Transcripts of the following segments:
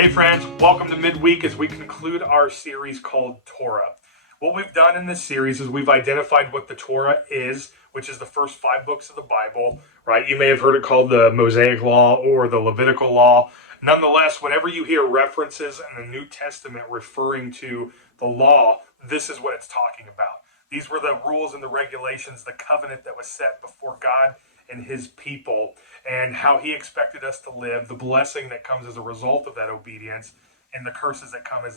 Hey friends, welcome to Midweek as we conclude our series called Torah. What we've done in this series is we've identified what the Torah is, which is the first 5 books of the Bible, right? You may have heard it called the Mosaic Law or the Levitical Law. Nonetheless, whenever you hear references in the New Testament referring to the law, this is what it's talking about. These were the rules and the regulations, the covenant that was set before God and his people, and how he expected us to live, the blessing that comes as a result of that obedience, and the curses that come as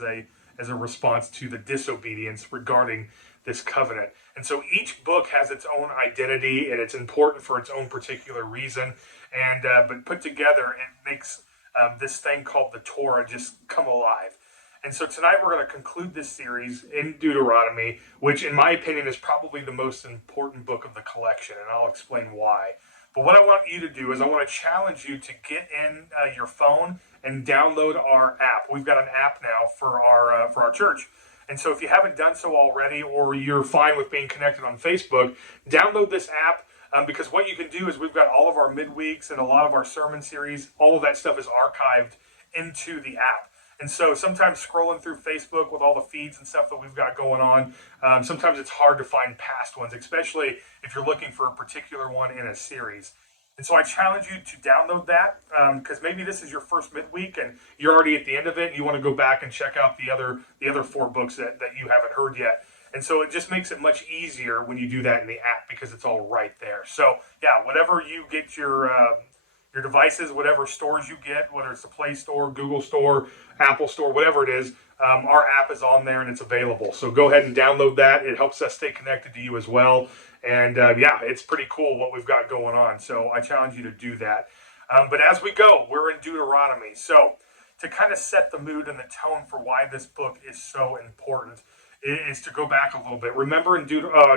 a response to the disobedience regarding this covenant. And so each book has its own identity, and it's important for its own particular reason. And but put together, it makes this thing called the Torah just come alive. And so tonight we're going to conclude this series in Deuteronomy, which in my opinion is probably the most important book of the collection, and I'll explain why. But what I want you to do is I want to challenge you to get in your phone and download our app. We've got an app now for our church. And so if you haven't done so already, or you're fine with being connected on Facebook, download this app. Because what you can do is we've got all of our midweeks and a lot of our sermon series, all of that stuff is archived into the app. And so sometimes scrolling through Facebook with all the feeds and stuff that we've got going on, sometimes it's hard to find past ones, especially if you're looking for a particular one in a series. And so I challenge you to download that, because maybe this is your first midweek and you're already at the end of it and you want to go back and check out the other 4 books that you haven't heard yet. And so it just makes it much easier when you do that in the app because it's all right there. So yeah, whatever you get your devices, whatever stores you get, whether it's the Play Store, Google Store, Apple Store, whatever it is, our app is on there and it's available. So go ahead and download that. It helps us stay connected to you as well. And yeah, it's pretty cool what we've got going on. So I challenge you to do that. But as we go, we're in Deuteronomy. So to kind of set the mood and the tone for why this book is so important is to go back a little bit. Remember in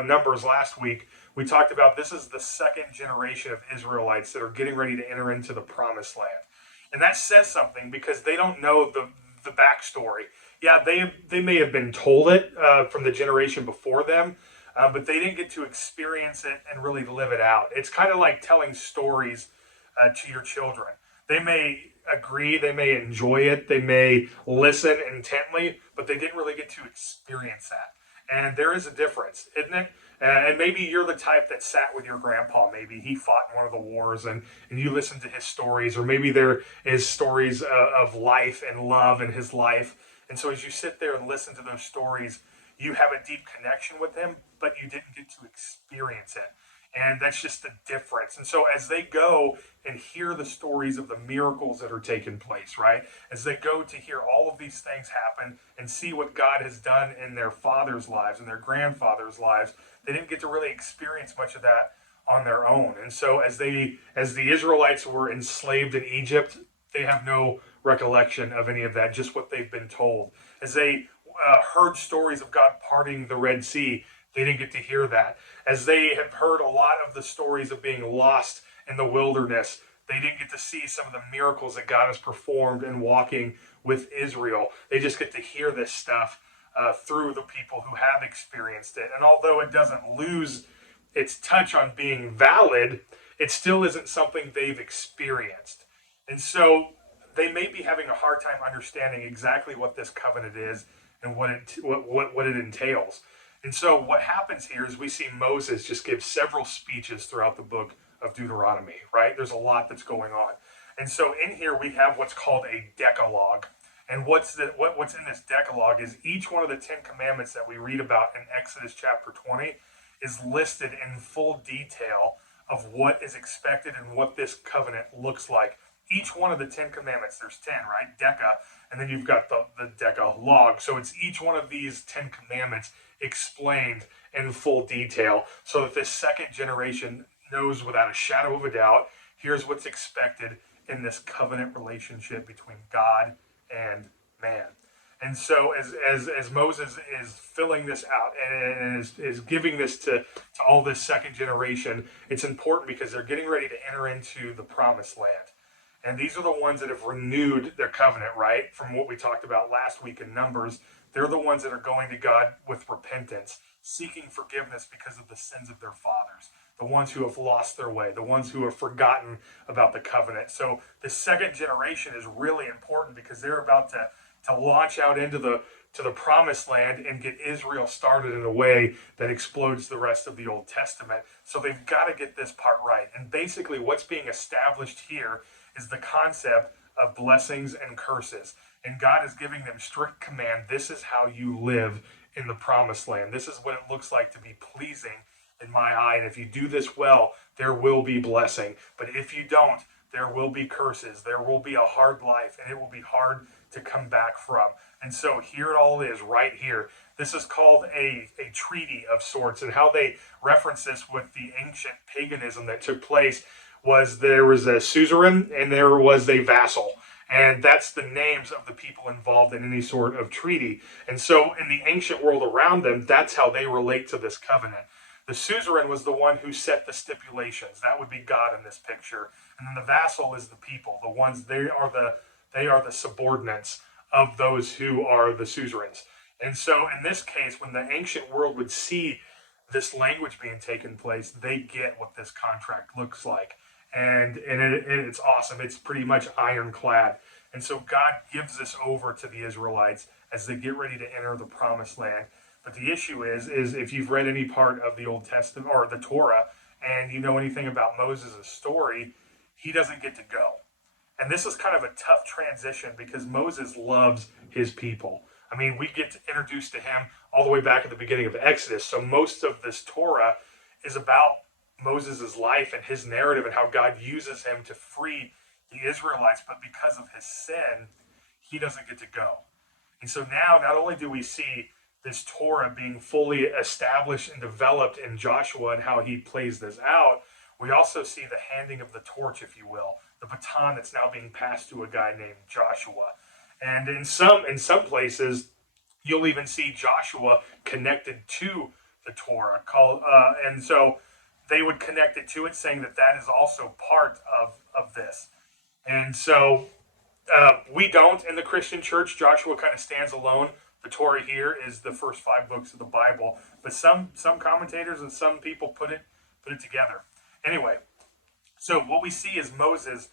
Numbers last week, we talked about this is the second generation of Israelites that are getting ready to enter into the promised land. And that says something because they don't know the backstory. Yeah, they may have been told it from the generation before them, but they didn't get to experience it and really live it out. It's kind of like telling stories to your children. They may agree, they may enjoy it, they may listen intently, but they didn't really get to experience that. And there is a difference, isn't it? And maybe you're the type that sat with your grandpa. Maybe he fought in one of the wars and you listened to his stories. Or maybe there is stories of life and love in his life. And so as you sit there and listen to those stories, you have a deep connection with him, but you didn't get to experience it. And that's just the difference. And so as they go and hear the stories of the miracles that are taking place, right? As they go to hear all of these things happen and see what God has done in their fathers' lives and their grandfathers' lives, they didn't get to really experience much of that on their own. And so as the Israelites were enslaved in Egypt, they have no recollection of any of that, just what they've been told. As they heard stories of God parting the Red Sea, they didn't get to hear that. As they have heard a lot of the stories of being lost in the wilderness, they didn't get to see some of the miracles that God has performed in walking with Israel. They just get to hear this stuff through the people who have experienced it. And although it doesn't lose its touch on being valid, it still isn't something they've experienced. And so they may be having a hard time understanding exactly what this covenant is and what it entails. And so what happens here is we see Moses just give several speeches throughout the book of Deuteronomy, right? There's a lot that's going on. And so in here we have what's called a decalogue. And what's in this decalogue is each one of the 10 commandments that we read about in Exodus chapter 20 is listed in full detail of what is expected and what this covenant looks like. Each one of the 10 commandments, there's 10, right? Deca, and then you've got the decalogue. So it's each one of these 10 commandments explained in full detail so that this second generation knows without a shadow of a doubt, here's what's expected in this covenant relationship between God and man. And so as Moses is filling this out and is giving this to all this second generation, it's important because they're getting ready to enter into the promised land. And these are the ones that have renewed their covenant, right? From what we talked about last week in Numbers, they're the ones that are going to God with repentance, seeking forgiveness because of the sins of their fathers. the ones who have lost their way, the ones who have forgotten about the covenant. So the second generation is really important because they're about to launch out into the promised land and get Israel started in a way that explodes the rest of the Old Testament. So they've got to get this part right. And basically what's being established here is the concept of blessings and curses. And God is giving them strict command. This is how you live in the promised land. This is what it looks like to be pleasing in my eye. And if you do this well, there will be blessing. But if you don't, there will be curses. There will be a hard life, and it will be hard to come back from. And so here it all is, right here. This is called a treaty of sorts. And how they reference this with the ancient paganism that took place was there was a suzerain and there was a vassal. And that's the names of the people involved in any sort of treaty. And so in the ancient world around them, that's how they relate to this covenant. The suzerain was the one who set the stipulations. That would be God in this picture. And then the vassal is the people. The ones, they are the subordinates of those who are the suzerains. And so in this case, when the ancient world would see this language being taken place, they get what this contract looks like. And it's awesome. It's pretty much ironclad. And so God gives this over to the Israelites as they get ready to enter the promised land. But the issue is if you've read any part of the Old Testament or the Torah and you know anything about Moses' story, he doesn't get to go. And this is kind of a tough transition because Moses loves his people. I mean, we get introduced to him all the way back at the beginning of Exodus. So most of this Torah is about Moses' life and his narrative and how God uses him to free the Israelites. But because of his sin, he doesn't get to go. And so now not only do we see this Torah being fully established and developed in Joshua and how he plays this out, we also see the handing of the torch, if you will, the baton that's now being passed to a guy named Joshua. And in some places, you'll even see Joshua connected to the Torah. And so they would connect it to it, saying that that is also part of this. And so we don't in the Christian church. Joshua kind of stands alone. The Torah here is the first 5 books of the Bible, but some commentators and some people put it together. Anyway, so what we see is Moses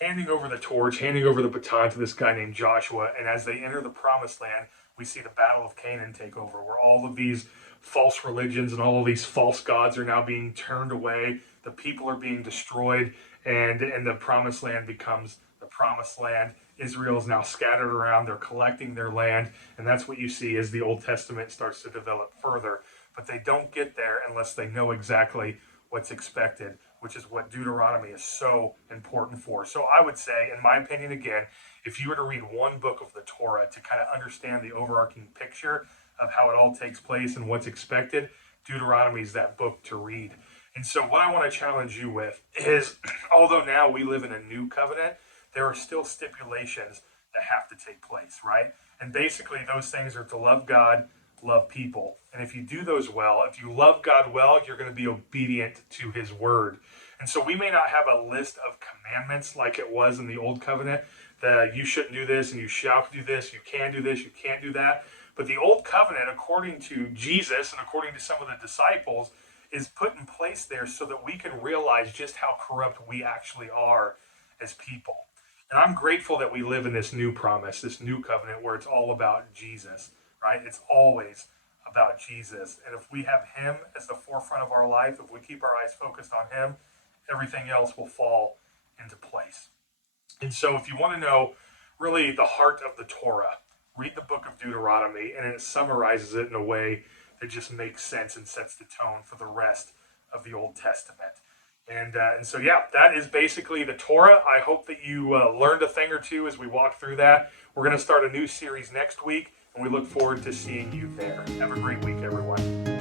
handing over the torch, handing over the baton to this guy named Joshua, and as they enter the promised land, we see the Battle of Canaan take over, where all of these false religions and all of these false gods are now being turned away. The people are being destroyed, and the promised land becomes the promised land. Israel is now scattered around. They're collecting their land, and that's what you see as the Old Testament starts to develop further. But they don't get there unless they know exactly what's expected, which is what Deuteronomy is so important for. So I would say, in my opinion, again, if you were to read one book of the Torah to kind of understand the overarching picture of how it all takes place and what's expected, Deuteronomy is that book to read. And so what I want to challenge you with is, although now we live in a new covenant, there are still stipulations that have to take place, right? And basically those things are to love God, love people. And if you do those well, if you love God well, you're going to be obedient to his word. And so we may not have a list of commandments like it was in the old covenant, that you shouldn't do this and you shall do this, you can do this, you can't do that. But the old covenant, according to Jesus and according to some of the disciples, is put in place there so that we can realize just how corrupt we actually are as people. And I'm grateful that we live in this new promise, this new covenant where it's all about Jesus, right? It's always about Jesus. And if we have him as the forefront of our life, if we keep our eyes focused on him, everything else will fall into place. And so if you want to know really the heart of the Torah, read the book of Deuteronomy, and it summarizes it in a way that just makes sense and sets the tone for the rest of the Old Testament. And so, yeah, that is basically the Torah. I hope that you learned a thing or two as we walk through that. We're going to start a new series next week, and we look forward to seeing you there. Have a great week, everyone.